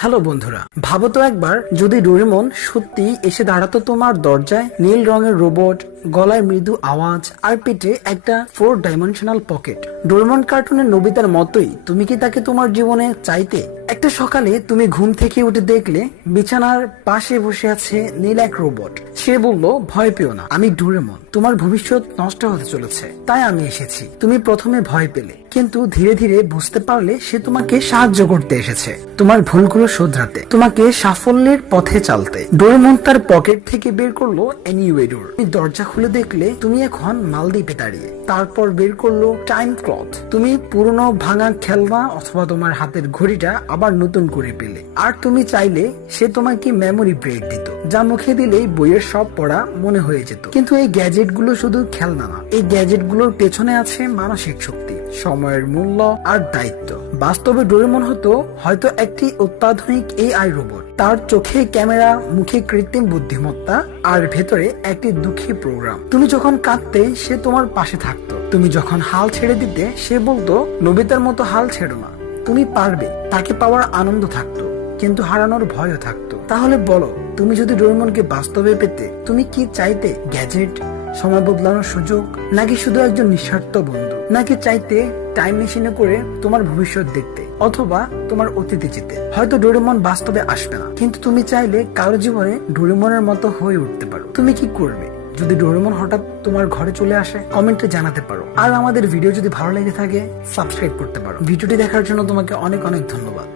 Hello বন্ধুরা, ভাবো তো একবার যদি ডোরেমন সত্যি এসে দাঁড়াতো তোমার দরজায়, নীল রঙের রোবট, গলায় মৃদু আওয়াজ আর পেটে একটা 4 ডাইমেনশনাল পকেট। ডোরেমন কার্টুনের নোবিতার মতোই তুমি কি তাকে তোমার জীবনে চাইতে? একটা সকালে তুমি ঘুম থেকে উঠে দেখলে বিছানার পাশে বসে আছে নীল এক রোবট। সে বলল, ভয় পেও না, আমি ডোরেমন, তোমার ভবিষ্যৎ নষ্ট হতে চলেছে, তাই আমি এসেছি। তুমি প্রথমে ভয় পেলে, কিন্তু ধীরে ধীরে বুঝতে পারলে সে তোমাকে সাহায্য করতে এসেছে, তোমার ভুলগুলো শোধরাতে, তোমাকে সাফল্যের পথে চালতে। ডোরেমন তার পকেট থেকে বের করলো এনিওয়েডোর। তুমি দরজা খুলে দেখলে তুমি এখন মালদ্বীপে দাঁড়িয়ে। তারপর বের করলো টাইম ক্লথ। তুমি পুরনো ভাঙা খেলনা অথবা তোমার হাতের ঘড়িটা আবার নতুন করে পেলে। আর তুমি চাইলে সে তোমাকে মেমোরি ব্রেক দিত, যা মুখে দিলেই বইয়ের সব পড়া মনে হয়ে যেত। কিন্তু এই গ্যাজেট গুলো শুধু খেলনা না, এই গ্যাজেট গুলোর পেছনে আছে মানসিক শক্তি, সময়ের মূল্য আর দায়িত্ব। বাস্তবে ডোরেমন হতো হয়তো একটি অত্যাধুনিক এআই রোবট। তার চোখে ক্যামেরা, মুখে কৃত্রিম বুদ্ধিমত্তা আর ভেতরে একটি দুঃখী প্রোগ্রাম। তুমি যখন কাঁদতে সে তোমার পাশে থাকতো, তুমি যখন হাল ছেড়ে দিতে সে বলতো, নোবিতার মতো হাল ছেড়ো না, তুমি পারবে। তাকে পাওয়ার আনন্দ থাকতো, কিন্তু হারানোর ভয়ও থাকতো। তাহলে বলো, তুমি যদি ডোরেমনকে বাস্তবে পেতে, তুমি কি চাইতে? গ্যাজেট, সময় বদলানোর সুযোগ, নাকি শুধু একজন নিঃস্বার্থ বন্ধু? নাকি চাইতে টাইম মেশিনে করে তোমার ভবিষ্যৎ দেখতে, অথবা তোমার অতীতে যেতে? হয়তো ডোরেমন বাস্তবে আসবে না, কিন্তু তুমি চাইলে কারো জীবনে ডোরেমনের মতো হয়ে উঠতে পারো। তুমি কি করবে যদি ডোরেমন হঠাৎ তোমার ঘরে চলে আসে? কমেন্টে জানাতে পারো। আর আমাদের ভিডিও যদি ভালো লেগে থাকে, সাবস্ক্রাইব করতে পারো। ভিডিওটি দেখার জন্য তোমাকে অনেক অনেক ধন্যবাদ।